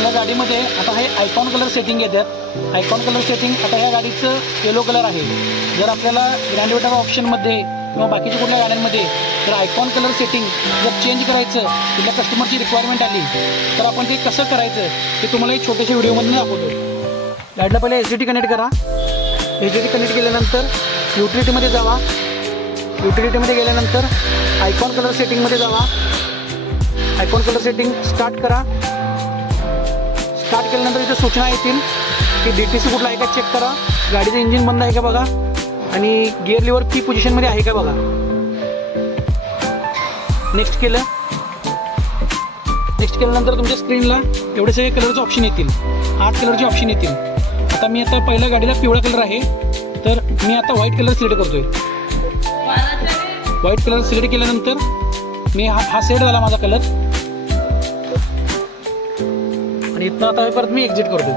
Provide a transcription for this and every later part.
आपल्या गाडीमध्ये आता हे आयकॉन कलर सेटिंग येतात. आयकॉन कलर सेटिंग आता ह्या गाडीचं येलो कलर आहे. जर आपल्याला ग्रँड वेटर ऑप्शनमध्ये किंवा बाकीच्या कुठल्या गाड्यांमध्ये जर आयकॉन कलर सेटिंग जर चेंज करायचं कुठल्या कस्टमरची रिक्वायरमेंट आली तर आपण ते कसं करायचं ते तुम्हाला एक छोट्याशा व्हिडिओमध्ये दाखवतो. गाडीला पहिले HDD कनेक्ट करा. HDD कनेक्ट केल्यानंतर युटिलिटीमध्ये जावा. युटिलिटीमध्ये गेल्यानंतर आयकॉन कलर सेटिंगमध्ये जावा. आयकॉन कलर सेटिंग स्टार्ट करा. स्टार्ट केल्यानंतर इथे सूचना येतील की DTC कुठला आहे का चेक करा. गाडीचं इंजिन बंद आहे का बघा आणि गिअर लिव्हर की पोझिशनमध्ये आहे का बघा. नेक्स्ट केलं. नेक्स्ट केल्यानंतर तुमच्या स्क्रीनला एवढे सगळे कलरचे ऑप्शन येतील. 8 कलरचे ऑप्शन येतील. आता पहिल्या गाडीला पिवळा कलर आहे तर मी आता व्हाईट कलर सिलेक्ट करतोय. व्हाईट कलर सिलेक्ट केल्यानंतर मी हा सेट झाला माझा कलर आणि इथनं आता परत मी एक्झिट करतो.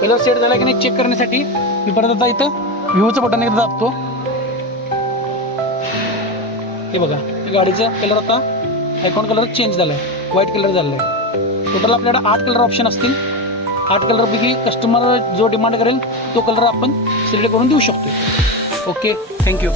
कलर सेट झाला की नाही चेक करण्यासाठी मी परत आता इथं व्ह्यूचं बटन एकदा दाबतो. हे बघा गाडीचा कलर आता आयकॉन कलर चेंज झाला आहे. व्हाईट कलर झाला आहे. टोटल आपल्याला 8 कलर ऑप्शन असतील. 8 कलरपैकी कस्टमर जो डिमांड करेल तो कलर आपण सिलेक्ट करून देऊ शकतो. Okay, thank you.